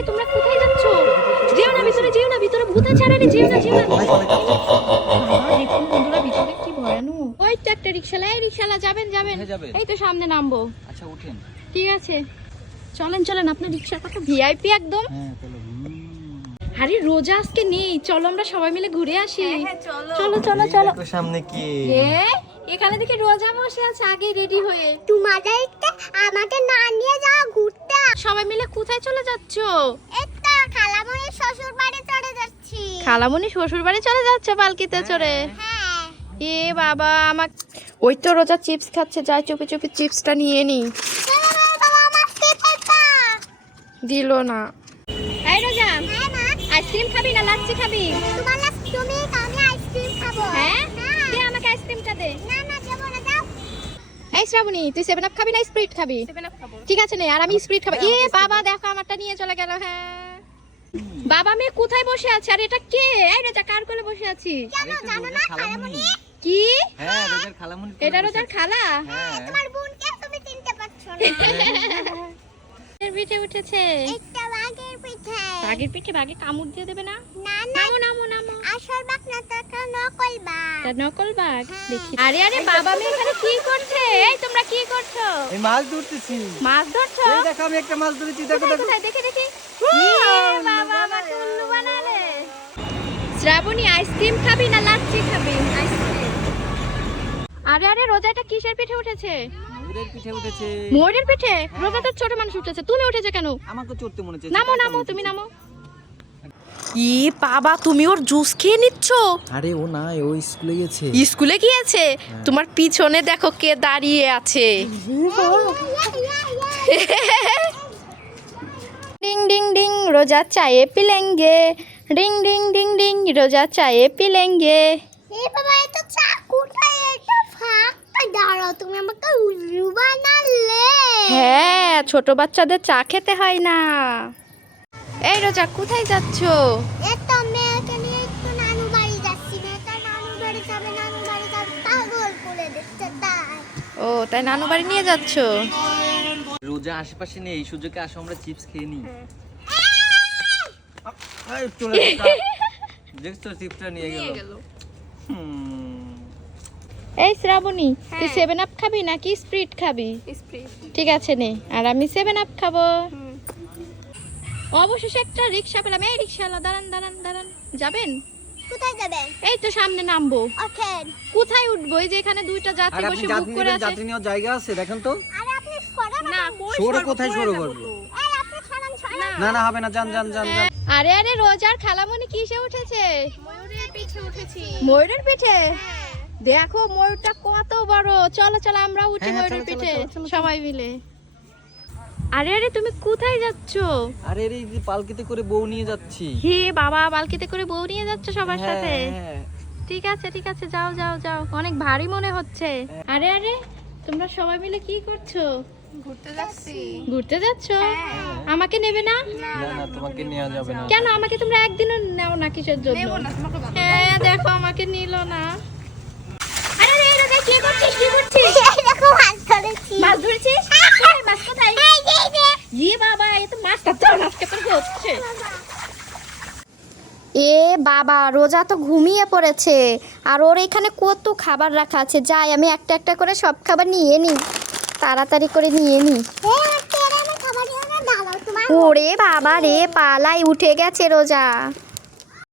আরে তোমরা কোথায় যাচ্ছ? যেও না ভিতরে, যেও না ভিতরে, ভূত আছে। আরে যেও না, যেও না। দেখুন বন্ধুরা ভিতরে কি ভয়ানক। ওই তো একটা রিকশালা, এই রিকশালা যাবেন যাবেন, এই তো সামনে নামবো। আচ্ছা উঠেন। ঠিক আছে চলেন চলেন, আপনার রিকশার কথা ভিআইপি একদম। হ্যাঁ চলো। আরে রোজা আজকে নেই, চলো আমরা সবাই মিলে ঘুরে আসি। চলো চলো চলো। দেখো সামনে কি? এখানে দেখি রোজা বসে আছে আগে রেডি হয়ে। তোমাদেরকে আমাকে না নিয়ে যাও ঘুরতে। সবাই মিলে কোথায় চলে যাচ্ছ? এটা খালামণির শ্বশুর বাড়ি চলে যাচ্ছি। খালামণি শ্বশুর বাড়ি চলে যাচ্ছে পালকিতে চড়ে? হ্যাঁ। এ বাবা, আমার ওই তো রোজা চিপস খাচ্ছে, যাই চুপি চুপি চিপসটা নিয়ে নি। দিল না। এই রোজা, আইসক্রিম খাবি না লাচ্ছি খাবি? তোমার লাস্ট তুমি আমি আইসক্রিম খাবো। হ্যাঁ দে আমাকে আইসক্রিমটা দে। না না দেবো না, দাও। এই শ্রাবণী, তুই 7 আপ খাবি না স্প্রিট খাবি? 7 আপ খাবো। ঠিক আছে নে, আর আমি স্প্রিট খাবো। এ বাবা দেখো আমারটা নিয়ে চলে গেল। হ্যাঁ বাবা মেয়ে কোথায় বসে আছে? আর এটা কে? এই রোজা কার কোলে বসে আছি? কেন জানো না খালামণি? কি? হ্যাঁ রোজার খালামণি। এটা রোজার খালা? হ্যাঁ তোমার বোনকে তুমি চিনতে পারছো না। এর পিঠে উঠেছে। এটা বাঘের পিঠে। বাঘের পিঠে? বাঘে কামড় দিয়ে দেবে না? না না, নামো নামো নামো। আসল বাঘ না, তো একটা নকল বাঘ। এটা নকল বাঘ। দেখি। আরে আরে বাবা মেয়ে এখানে কি করছে? এই তোমরা কি করছো? এই মাছ ধরতেছি। মাছ ধরছো? এই দেখো আমি একটা মাছ ধরেছি, দেখো কোথায় দেখো। কোথায়? দেখি দেখি। বাবা আমার উল্লু বানালে। শ্রাবণী আইসক্রিম খাবি না লাচ্ছি খাবি? আইসক্রিম। আরে আরে রোজা এটা কিসের পিঠে উঠেছে? ময়ূরের পিঠে উঠেছে। ময়ূরের পিঠে? রোজা তো ছোট মানুষ উঠেছে, তুমি উঠেছে কেন? আমাকে চড়তে মনে হচ্ছে। নামো নামো, তুমি নামো। ই বাবা, তুমি ওর জুস খেয়ে নিচ্ছ? আরে ও না, ও স্কুলে গেছে। স্কুলে গিয়েছে? তোমার পিছনে দেখো কে দাঁড়িয়ে আছে। ডিং ডিং ডিং রোজা চায়ে পিলেঙ্গে, ডিং ডিং ডিং ডিং রোজা চায়ে পিলেঙ্গে। এই বাবা, এত চা কোথায়? এটা ফাঁকা। দাঁড়াও, তুমি আমাকে উল্লু বানালে। হ্যাঁ, ছোট বাচ্চাদের চা খেতে হয় না। এই রোজা কোথায় যাচ্ছো? এটা মেয়েকে নিয়ে একটু নানু বাড়ি যাচ্ছি। মেয়েটা নানু বাড়ি যাবে, নানু বাড়ি যাবে, পাগল করে দিচ্ছে তাই। ও তাই নানু বাড়ি নিয়ে যাচ্ছো? রোজা আশেপাশে নেই, এই সুযোগে আসো আমরা চিপস খেয়ে নিই। দেখছো চিপসটা নিয়ে গেল। এই শ্রাবণী, তুই 7 আপ খাবি নাকি স্প্রিট খাবি? স্প্রিট। ঠিক আছে নে, আর আমি 7 আপ খাবো। অবশেষে একটা রিকশা পেলাম। এই রিকশাওয়ালা দাঁড়ান দাঁড়ান দাঁড়ান, যাবেন? কোথায় যাবেন? এই তো সামনে নামবো। ওঠেন। কোথায় উঠবো? এই যে এখানে দুইটা যাত্রী বসে বুক করে আছে। যাত্রী নেওয়ার জায়গা আছে, দেখেন তো। আরে আপনি সরান না, না। সরে কোথায় সরে করবো? এই আপনি সরান, সরান। না না হবে না, যান যান যান যান। আরে আরে রোজার খালামণি কিসে উঠেছে? ময়ূরের পিঠে উঠেছি। ময়ূরের পিঠে? দেখো ময়ূরটা কত বড়। চলো চলো আমরা উঠি হ্যাঁ, ময়ূরের চলো, পিঠে চলো, চলো, চলো। সবাই মিলে। আরে আরে তুমি কোথায় যাচ্ছো? আরে এই যে পালকিতে করে বউ নিয়ে যাচ্ছি। হে বাবা, বালকিতে করে বউ নিয়ে যাচ্ছ সবার হ্যাঁ, সাথে? হ্যাঁ। ঠিক আছে যাও যাও যাও, অনেক ভারী মনে হচ্ছে। আরে আরে তোমরা সবাই মিলে কি করছো? ঘুরতে যাচ্ছি। ঘুরতে যাচ্ছো? আমাকে নেবে না? না না তোমাকে নেওয়া যাবে না। কেন? আমাকে তোমরা একদিনও নাও না কিসের জন্য? নেবো না, তোমাকে ভালো। হ্যাঁ দেখো আমাকে নিল না। আরে রে রোজা কি করছিস? কি করছিস? এই দেখো মাছ ধরেছি। মাছ ধরেছিস? কোথায় মাছ? কোথায়? এই যে, এই যে। ইয়ে বাবা, এ তো মাছটা তো আজকে তোর হচ্ছে। এ বাবা, রোজা তো ঘুমিয়ে পড়েছে। আর ওর এখানে কত খাবার রাখা আছে। যাই আমি একটা একটা করে সব খাবার নিয়ে নিই, তাড়াতাড়ি করে নিয়ে নিই। এই তেরে আমি খাবার নিয়ে না, দাঁড়াও তোমার। ওরে বাবা রে, পালাই উঠে গেছে রোজা।